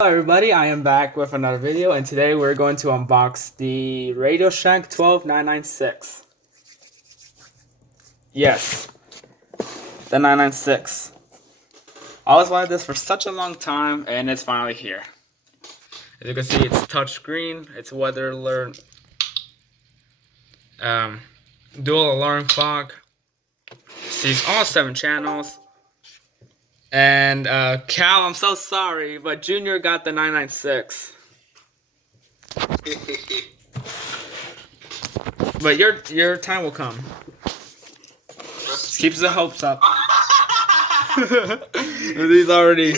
Hello everybody, I am back with another video, and today we're going to unbox the RadioShack 12996. Yes, the 996. I always wanted this for such a long time, and it's finally here. As you can see, it's touchscreen, it's weather alert, dual alarm clock, sees all 7 channels. And Cal, I'm so sorry, but Junior got the 996. But your time will come. Just keeps the hopes up. He's already.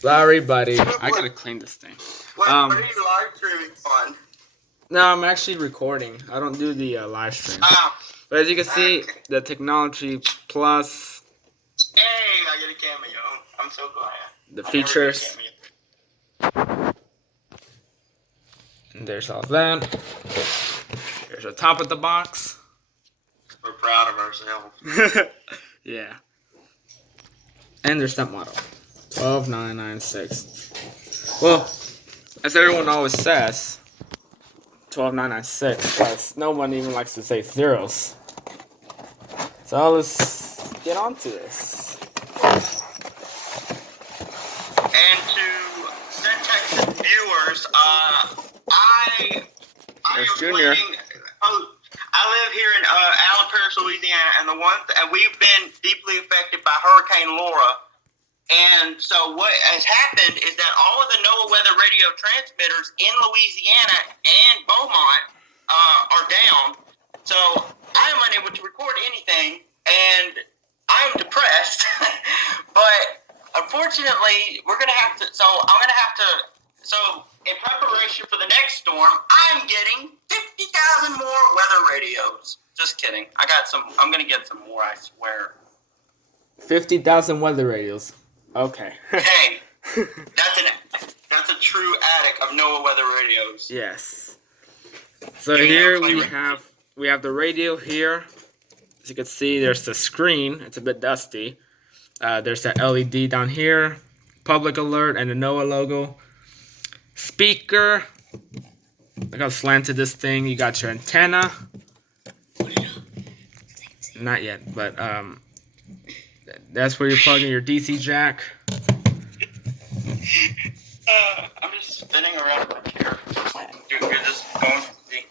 Sorry, buddy. I gotta clean this thing. What are you live streaming on? No, I'm actually recording. I don't do the live stream. But as you can see, the Technology Plus. Hey, I get a cameo. I'm so glad. The features. And there's all that. There's the top of the box. We're proud of ourselves. Yeah. And there's that model. 12996. Well, as everyone always says, 12996, because no one even likes to say zeros. So let's get on to this. And to Syntax's viewers, I am Junior. playing. I live here in Allen Parish, Louisiana, and we've been deeply affected by Hurricane Laura. And so what has happened is that all of the NOAA weather radio transmitters in Louisiana and Beaumont are down. So I am unable to record anything, and I'm depressed. But unfortunately, we're going to have to. So I'm going to have to. So in preparation for the next storm, I'm getting 50,000 more weather radios. Just kidding. I'm going to get some more, I swear. 50,000 weather radios. Okay. Hey, that's a true addict of NOAA weather radios. Yes. So here we have the radio here. As you can see, there's the screen. It's a bit dusty. There's that LED down here, public alert, and the NOAA logo. Speaker. Look how slanted this thing. You got your antenna. Not yet, but that's where you're plugging your DC jack. I'm just spinning around my chair. You're just going to see.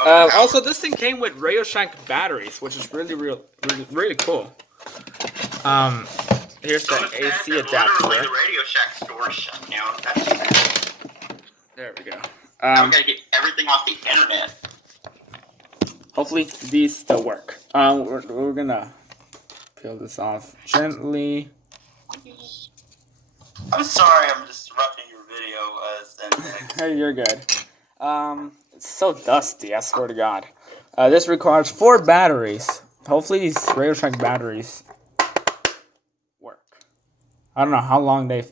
Also, this thing came with RadioShack batteries, which is really cool. Here's the AC adapter. Literally, the RadioShack store shut down. That's sad. There we go. I'm gonna get everything off the internet. Hopefully, these still work. We're gonna peel this off gently. I'm sorry, I'm disrupting your video. Hey, you're good. It's so dusty, I swear to God. This requires 4 batteries. Hopefully these RadioShack batteries work. I don't know how long they've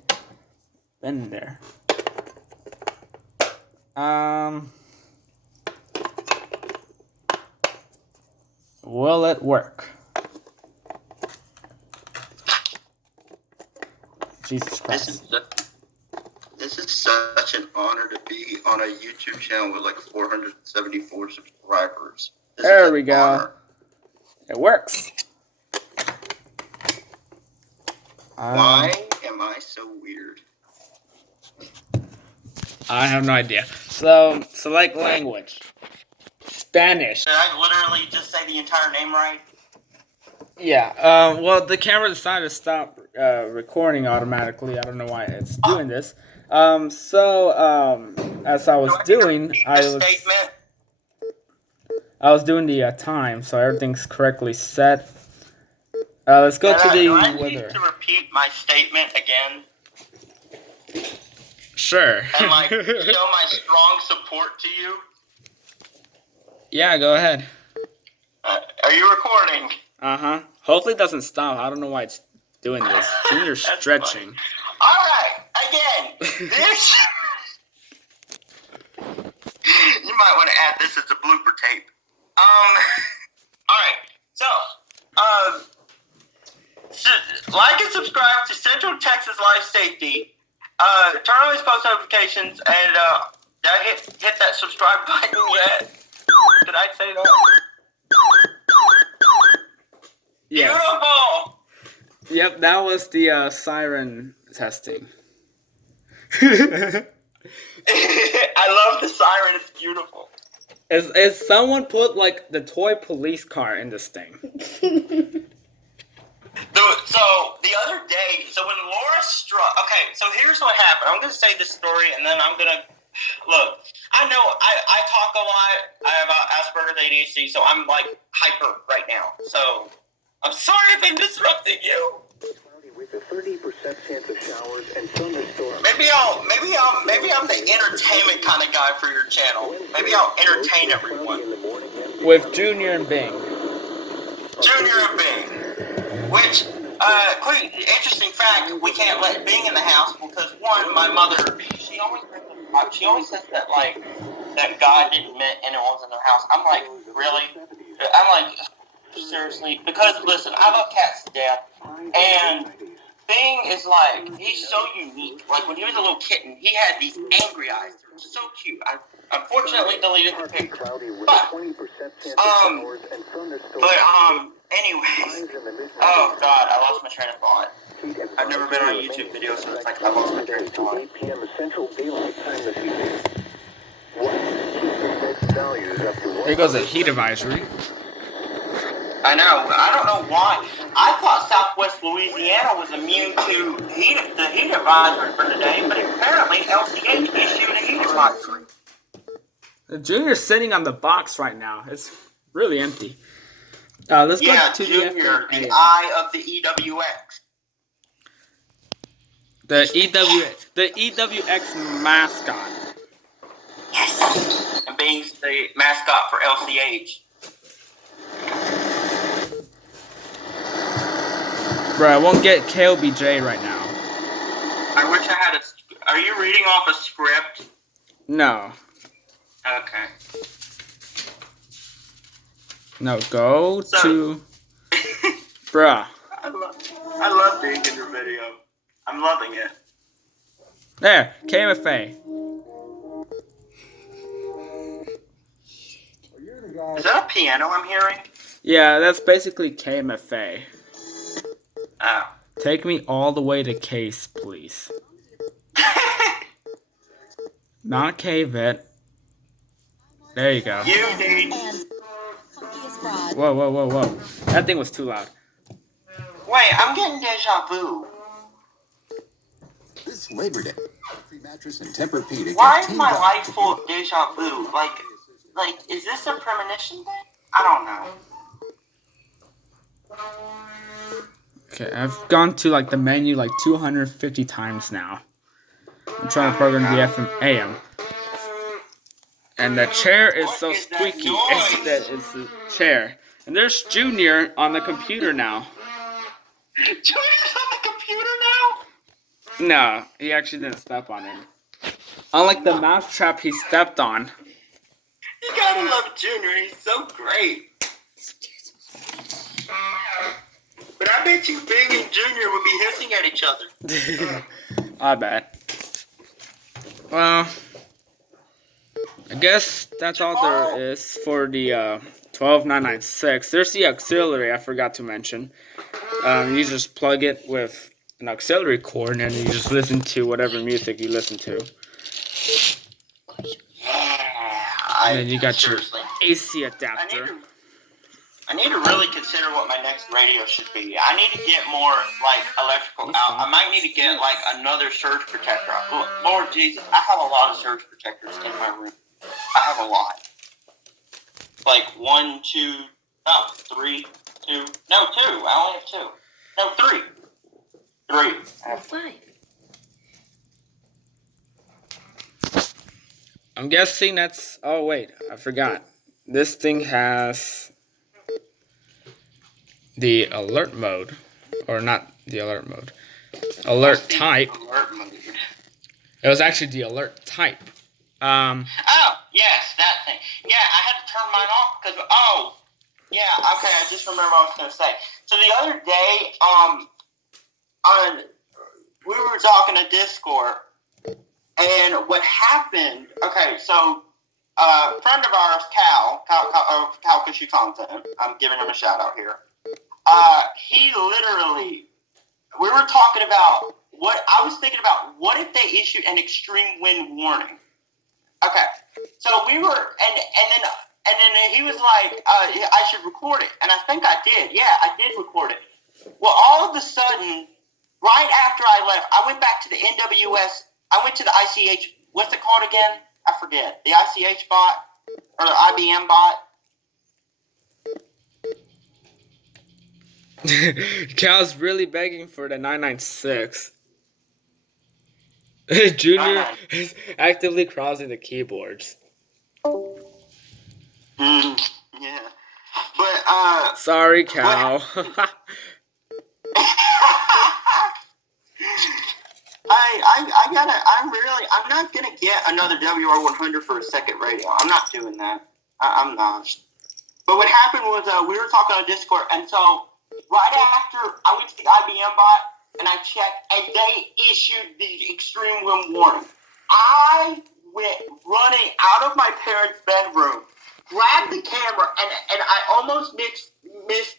been there. Will it work? Jesus Christ. This is such an honor to be on a YouTube channel with like 474 subscribers. There we go. Honor. It works. Why am I so weird? I have no idea. So, select language. Spanish. Did I literally just say the entire name right? Yeah, well, the camera decided to stop recording automatically. I don't know why it's doing this. As I was doing, I was doing the time, so everything's correctly set. Let's go to the weather. weather. I need to repeat my statement again. Sure. And show my strong support to you. Yeah, go ahead. Are you recording? Uh-huh. Hopefully it doesn't stop. I don't know why it's doing this. Junior's stretching. Alright, again, this... You might want to add this as a blooper tape. Alright, so, Like and subscribe to Central Texas Life Safety. Turn on these post notifications and hit that subscribe button yet. Did I say that? Yes. Beautiful! Yep, that was the siren testing. I love the siren, it's beautiful. Is someone put like the toy police car in this thing? So the other day, when Laura struck, okay, so here's what happened. I'm going to say this story and then I'm going to, look, I know I talk a lot. I have Asperger's ADHD, so I'm like hyper right now. So I'm sorry if I'm disrupting you. With a 30% chance of showers and thunderstorms. Maybe I'm the entertainment kind of guy for your channel. Maybe I'll entertain everyone. With Junior and Bing. Junior and Bing. Which, quite interesting fact, we can't let Bing in the house because one, my mother, she always says that that God didn't meant anyone's in their house. I'm like, really? I'm like, seriously? Because listen, I love cats to death, and Bing is like, he's so unique. Like when he was a little kitten, he had these angry eyes. They're so cute. I unfortunately deleted the picture. Anyways. Oh God, I lost my train of thought. I've never been on a YouTube video, so it's like I lost my train of thought. 8 p.m. Central Daylight Time this evening. Here goes a heat advisory. I know. I don't know why. I thought Southwest Louisiana was immune to the heat advisory for today, but apparently LCH issued a heat advisory. Junior's sitting on the box right now. It's really empty. Let's go to Junior, the eye of the EWX. The EWX mascot. Yes. And being the mascot for LCH. Bro, I won't get KLBJ right now. I wish I had Are you reading off a script? No. Okay. No, go to... Bruh. I love being in your video. I'm loving it. There, KMFA. Is that a piano I'm hearing? Yeah, that's basically KMFA. Oh. Take me all the way to Case, please. Not K-Vet. There you go. You need... Whoa. That thing was too loud. Wait, I'm getting deja vu. This Labor Day, free mattress and Tempur-Pedic. Why is my life full of deja vu? Like, is this a premonition thing? I don't know. Okay, I've gone to like the menu like 250 times now. I'm trying to program the FM AM. And the chair is so squeaky. It's the chair. And there's Junior on the computer now. Junior's on the computer now? No, he actually didn't step on it. Unlike the mousetrap he stepped on. You gotta love Junior, he's so great. But I bet you Bing and Junior would be hissing at each other. I bet. Well, I guess that's all there is for the 12996. There's the auxiliary I forgot to mention. You just plug it with an auxiliary cord and then you just listen to whatever music you listen to. Yeah, and then you got your AC adapter. I need to really consider what my next radio should be. I need to get more, like, electrical out. I might need to get, like, another surge protector. Lord Jesus, I have a lot of surge protectors in my room. I have a lot. Like, 1, 2, 3, 2. No, 2. I only have 2. No, 3. 3. I have 5. I'm guessing that's... Oh, wait. I forgot. This thing has... the alert mode, or not the alert mode, alert type. Alert mode. It was actually the alert type. Oh, yes, that thing. Yeah, I had to turn mine off because, yeah, okay, I just remember what I was going to say. So the other day, we were talking to Discord, and what happened? Okay, so a friend of ours, Cal Cushy Content. I'm giving him a shout out here. He literally, we were talking about what if they issued an extreme wind warning? Okay, so we were, and then he was like, I should record it, and I think I did. Yeah, I did record it. Well, all of a sudden, right after I left, I went back to the NWS. I went to the ICH. What's it called again? I forget. The ICH bot or the IBM bot. Cal's really begging for the 996. Junior is actively crossing the keyboards. Yeah. But, sorry, Cal. I'm not gonna get another WR100 for a second radio. I'm not doing that. I'm not. But what happened was, we were talking on Discord, and so right after I went to the IBM bot and I checked, and they issued the extreme wind warning. I went running out of my parents' bedroom, grabbed the camera, and I almost missed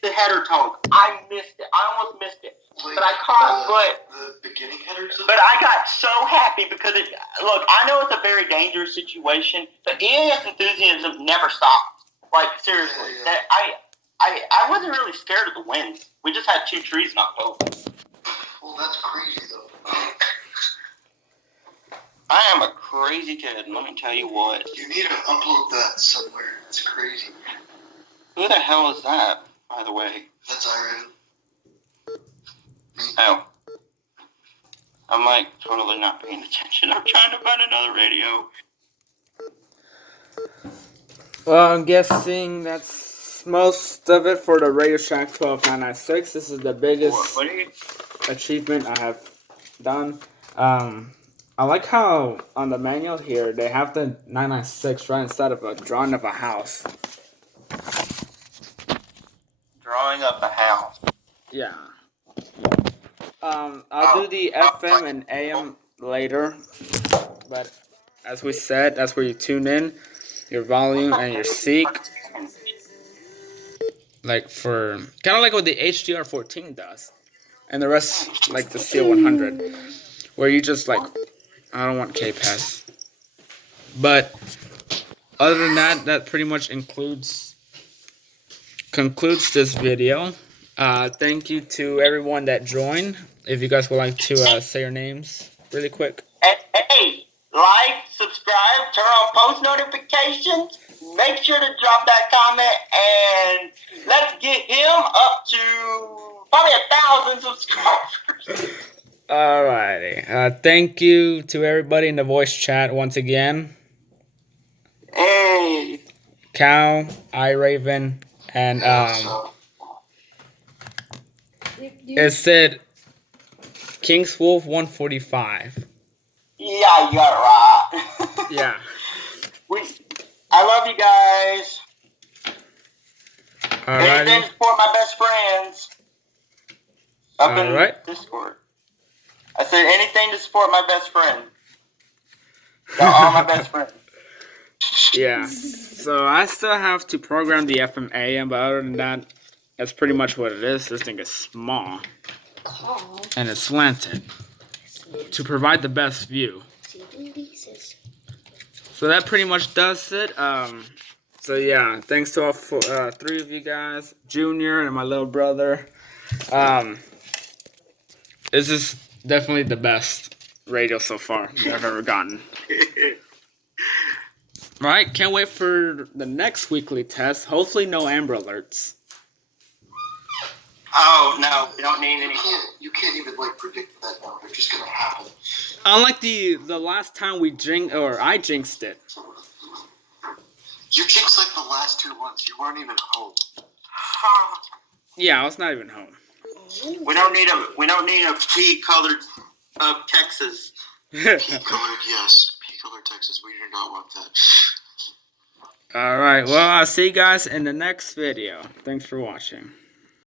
the header tone. I missed it. I almost missed it. But I caught, the beginning headers. But I got so happy because look, I know it's a very dangerous situation, but EAS enthusiasm never stops. Like seriously, I wasn't really scared of the wind. We just had 2 trees in October. Well, that's crazy though. I am a crazy kid. Let me tell you what. You need to upload that somewhere. It's crazy. Who the hell is that, by the way? That's Iron. Oh. I'm like totally not paying attention. I'm trying to find another radio. Well, I'm guessing that's most of it for the RadioShack 12996. This is the biggest achievement I have done. I like how on the manual here they have the 996 right instead of a drawing of a house. Drawing up a house. Yeah. I'll do the FM and AM later, but as we said, that's where you tune in, your volume and your seek. Like for, kind of like what the HDR14 does. And the rest, like the CL100, where you just like, I don't want K-Pass. But other than that, that pretty much concludes this video. Thank you to everyone that joined. If you guys would like to say your names really quick. Hey, like, subscribe, turn on post notifications. Make sure to drop that comment, and let's get him up to probably 1,000 subscribers. Alrighty. Thank you to everybody in the voice chat once again. Hey. Cal, iRaven, and it said King's Wolf 145. Yeah, you got it right. Yeah. I love you guys. Anything to Alrighty. support my best friends. Up in Alright. Discord. I said anything to support my best friend. Y'all are my best friends. Yeah. So I still have to program the FM AM, but other than that, that's pretty much what it is. This thing is small. And it's slanted to provide the best view. So that pretty much does it. So yeah, thanks to all 3 of you guys, Junior and my little brother. This is definitely the best radio so far I've ever gotten. Right, can't wait for the next weekly test. Hopefully no Amber Alerts. Oh no, we don't need any. You can't even like predict that now. They're just gonna happen. Unlike the last time I jinxed it. You jinxed like the last 2 months. You weren't even home. Yeah, I was not even home. We don't need a pea-colored Texas. Pea-colored, yes. Pea-colored Texas. We do not want that. Alright, well, I'll see you guys in the next video. Thanks for watching.